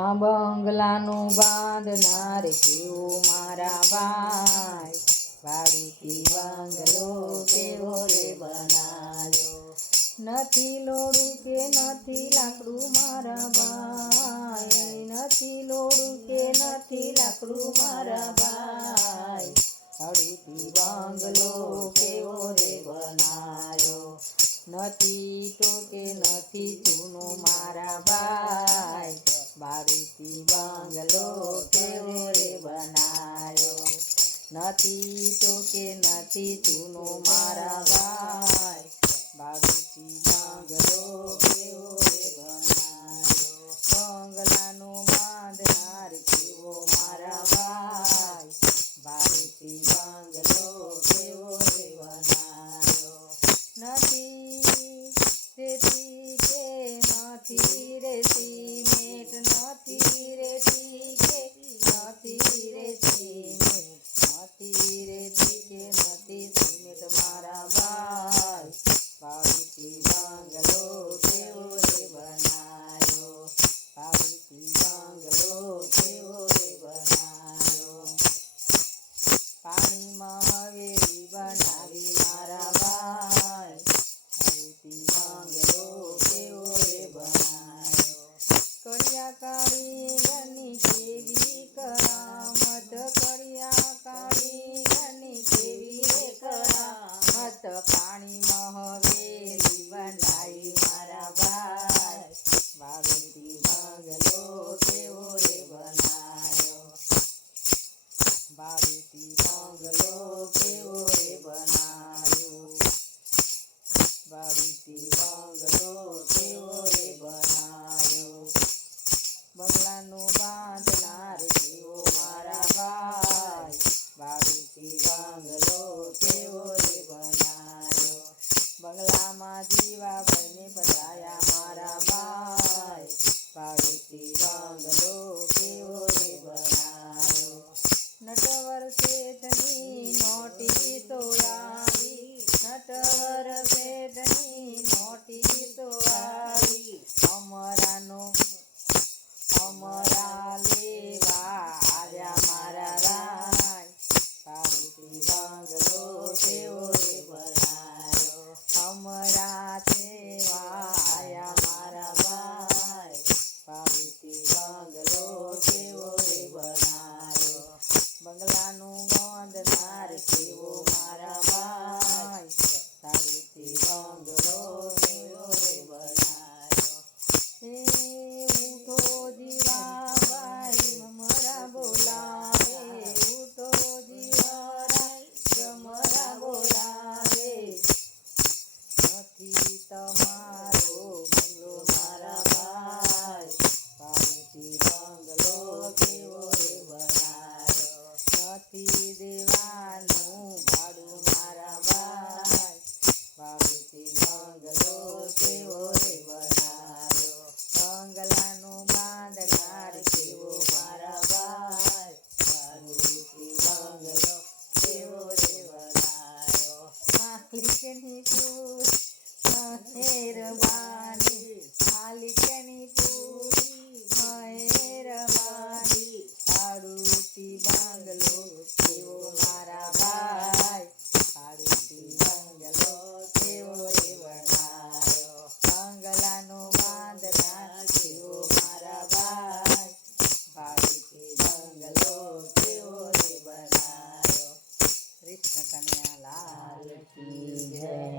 આ બંગલાનું બાંધનાર કેવો મારા ભાઈ, ભાડુથી બંગલો કેવો રે બનાવ્યો. નથી લોડું કે નથી લાકડું મારા ભાઈ, નથી લોડું કે નથી લાકડું મારા ભાઈ, ભાડુથી બંગલો કેવો રે બનાવ્યો. નથી તો કે નથી ચૂનો મારા ભાઈ, ભાડુથી બંગલો કેવો રે બનાવ્યો. નથી તો કે નથી ચૂનો મારા ભાઈ, ભાડુથી બંગલો કેવો રે બનાવ્યો. બંગલાનો બાંધનાર કેવો મારા ભાઈ, ભાડુથી બંગલો કેવો રે બનાવ્યો. નથી રેતી કે નથી રે સિમેન્ટ, નથી રેતી કે નથી રે સિમેન્ટ, નથી રેતી કે નથી સિમેન્ટ મારા ભાઈ, ભાડુથી બંગલો કેવો રે બનાવ્યો. ભાડુથી બંગલો કેવો રે બનાવ્યો. પાણીમાં હવેલી બનાવી મારા ભાઈ, ભાડુથી બંગલો કેવો રે બનાવ્યો. કડિયા કારીગરની કેવી કરામત, કડિયા કારીગરની કેવી રે કરામત, પાણીમાં હવેલી બનાવી મારા ભાઈ, ભાડુથી બંગલો કેવો રે બનાવ્યો. ભાડુથી બંગલો કેવો રે બનાવ્યો. ભાડુથી બંગલો કેવો રે બનાવ્યો. બંગલાનું બાંધનાર કેવો મારા ભાઈ, ભાડુથી બંગલો કેવો રે બનાવ્યો. બંગલામાં જીવાભાઈને પધાર્યા મારા ભાઈ, ભાડુથી બંગલો કેવો રે બનાવ્યો. નટવર શેઠની નોટિસો આવી, નટવર શેઠની નોટિસો આવી, અમરા લેવા આવ્યા મારા રાય, ભાડુથી બંગલો કેવો રે બનાવ્યો. અમરા લેવા આવ્યા મારા ભાઈ, ભાડુથી બંગલો કેવો રે બનાવ્યો. બંગલાનું બાંધનાર કેવો મારા ભાઈ, ભાડુથી બંગલો કેવો રે બનાવ્યો. હે ઉઠો જીવાભાઈ મમરા બોલાવે, ઉઠો જીવરાય મમરા બોલાવે. નથી તમારો બંગલો મારા ભાઈ, ભાડુથી બંગલો કેવો રે બનાવ્યો. નથી દેવાનું ભાડું મારા ભાઈ, ભાડુથી બંગલો કેવો રે બનાવ્યો. બંગલાનું બાંધનાર કેવો મારા ભાઈ, ભાડુથી બંગલો કેવો રે બનાવ્યો. માલિકની પૂરી મહેરબાની, માલિકની પૂરી મહેરબાની, ભાડુથી બંગલો કેવો મારા ભાઈ, ભાડુથી બંગલો કેવો રે બનાવ્યો. બંગલાનું બાંધનાર કેવો મારા ભાઈ, ભાડુથી બંગલો કેવો રે બનાવ્યો. કૃષ્ણ કન્યા લાલ કી જય.